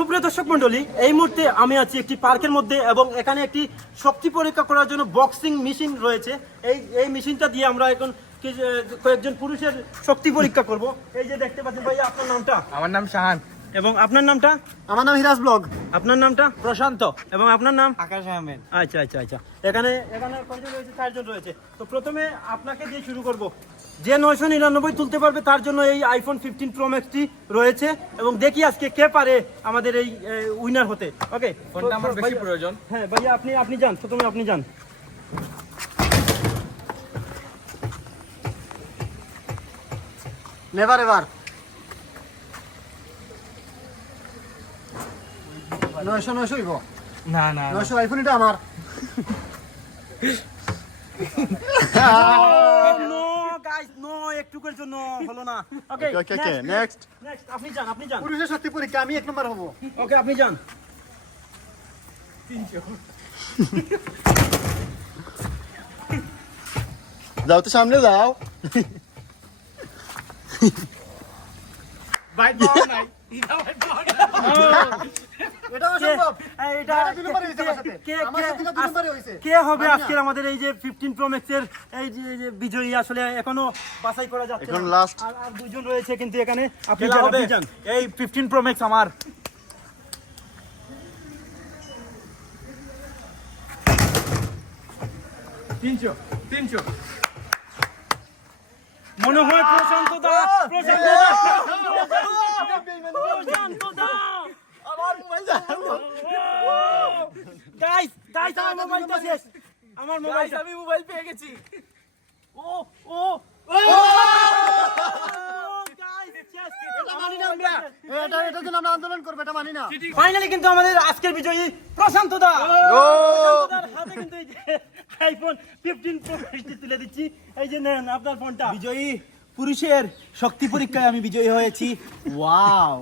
সুপ্রিয় দর্শক মণ্ডলী, এই মুহূর্তে আমি আছি একটি পার্কের মধ্যে এবং এখানে একটি শক্তি পরীক্ষা করার জন্য বক্সিং মেশিন রয়েছে। এই মেশিনটা দিয়ে আমরা এখন কয়েকজন পুরুষের শক্তি পরীক্ষা করব। এই যে দেখতে পাচ্ছেন ভাইয়া, আপনার নামটা? আমার নাম শাহান। এবং আপনার নামটা? আমার নাম হিরাজ ব্লগ। আপনার নামটা? প্রশান্ত। এবং আপনার নাম? আকাশ আহমেদ। আচ্ছা আচ্ছা আচ্ছা, এখানে কয়জন রয়েছে? 4 জন রয়েছে। তো প্রথমে আপনাকে দিয়ে শুরু করব। যে 999 তুলতে পারবে তার জন্য এই আইফোন 15 প্রো ম্যাক্সটি রয়েছে এবং দেখি আজকে কে পারে আমাদের এই উইনার হতে। ওকে, ফোনটা আমার বেশি প্রয়োজন। হ্যাঁ ভাইয়া, আপনি যান, প্রথমে আপনি যান। নেভার এভার 900 হইব। না না 900 আইফোন এটা আমার। নো গাইস, নো, একটুকুর জন্য হলো না। ওকে Okay, next. নেক্সট আপনি যান। পুরুষের শক্তি পরীক্ষা, আমি 1 নম্বর হব। ওকে, আপনি যান। যাও তো সামনে যাও। ভাই পাওয়া নাই। এটা অসম্ভব। এটা এটা 2 নম্বরে হইছে আমার সাথে। আমার সাথে 2 নম্বরে হইছে। কে হবে আজকের আমাদের এই যে 15 প্রো ম্যাক্স এর এই যে বিজয়ী? আসলে এখনো বাছাই করা যাচ্ছে এখন না। last। আর 2 জন রয়েছে কিন্তু এখানে। আপনি খেলা হবে। যান। এই 15 প্রো ম্যাক্স আমার। 300 মনে হয় প্রশান্ত দা। গাইস আমার মোবাইলটা শেষ। আমার মোবাইলটা আমি মোবাইল পেয়ে গেছি। এটার জন্য আমরা আন্দোলন করবো, এটা মানি না। ফাইনালি কিন্তু আমাদের আজকের বিজয়ী প্রশান্ত দা। প্রশান্ত দার হাতে কিন্তু এই যে আইফোন 15 প্রো ম্যাক্সটি তুলে দিচ্ছি। এই যে নেন আপনার ফোনটা। বিজয়ী পুরুষের শক্তি পরীক্ষায় আমি বিজয়ী হয়েছি। ওয়াও।